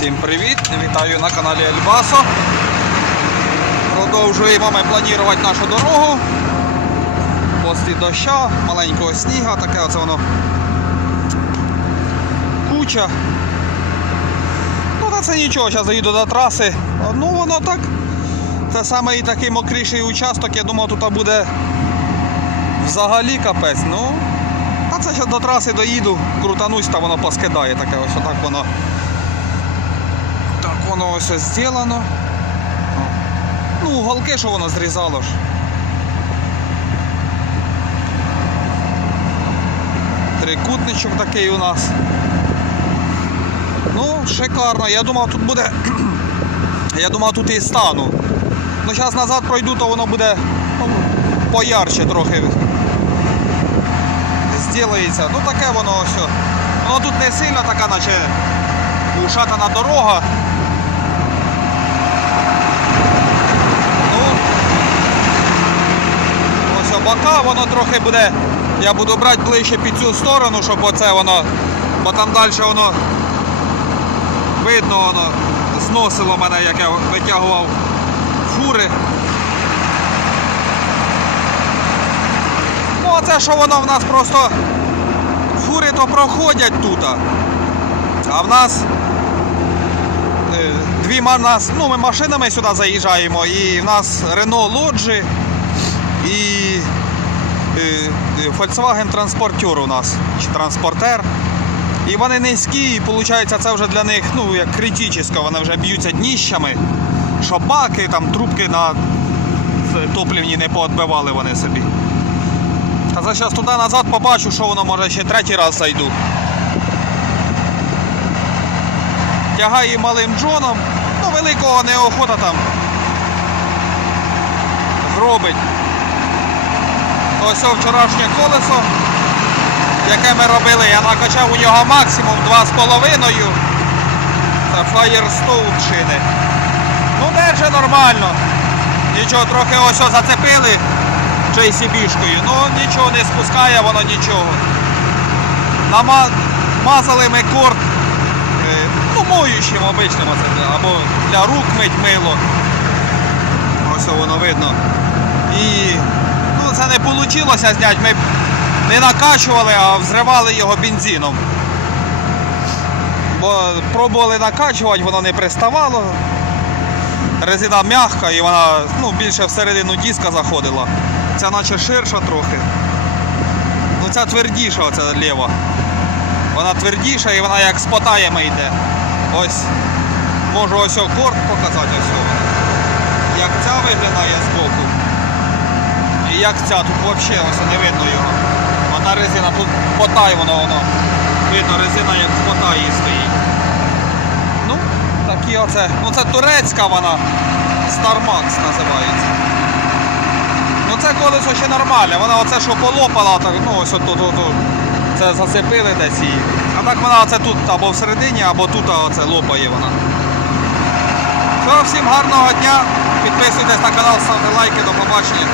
Всім привіт! Вітаю на каналі Ельбасо. Продовжуємо ми планувати нашу дорогу. Після доща, маленького сніга, таке оце воно куча. Ну та це нічого, зараз заїду до траси. Ну воно так. Це саме і такий мокріший участок, я думав, тут буде взагалі капець. Ну, а це зараз до траси доїду, крутанусь, та воно поскидає таке, ось отак воно. Воно ось зроблено. Ну, уголки, що воно зрізало ж. Трикутничок такий у нас. Ну, шикарно. Я думав, тут буде. Я думав, тут і стану. Ну, зараз назад пройду, то воно буде ну, поярче трохи. Зділається. Ну таке воно ось. Воно тут не сильно така, наче ушатана дорога. Ну, ось бока, воно трохи буде. Я буду брати ближче під цю сторону, щоб оце воно. Бо там далі воно видно воно зносило мене, як я витягував фури. Ну, а це що воно в нас просто фури то проходять тут. А в нас е, дві нас, ну, ми машинами сюди заїжджаємо, і в нас Renault Lodge і Volkswagen Transporter у нас, чи транспортер. І вони низькі, і виходить, це вже для них ну, як критично, вони вже б'ються дніщами, що баки, там трубки на топливні не поотбивали вони собі. Та зараз туди назад побачу, що воно може ще третій раз зайду. Тягаю її малим джоном, ну великого неохота там зробить. Ось вчорашнє колесо, яке ми робили, я накачав у нього максимум 2,5. Це Firestone шини. Ну держи нормально. Нічого, трохи ось зацепили JCB-шкою, ну нічого не спускає, воно нічого. Намазали ми корт е, ну, моючим обичним, або для рук мить мило. Ось воно видно. Це вийшло зняти. Ми не накачували, а взривали його бензином. Бо пробували накачувати, воно не приставало. Резина м'яка і вона ну, більше всередину диска заходила. Ця наче ширша трохи. Ну ця твердіша, оця ліва. Вона твердіша і вона як з потаями йде. Ось. Можу ось корт показати ось. Як ця виглядає збоку. Як ця, тут взагалі ось не видно його. Вона резина, тут потай воно воно. Видно резина як в потаї стоїть. Ну, такі оце. Ну це турецька вона. Starmax називається. Ну це колесо ще нормальне, вона оце що полопала, так, ну ось от тут, от, це зацепили десь її. А так вона оце тут або всередині, або тут оце лопає вона. Все, всім гарного дня. Підписуйтесь на канал, ставте лайки, до побачення.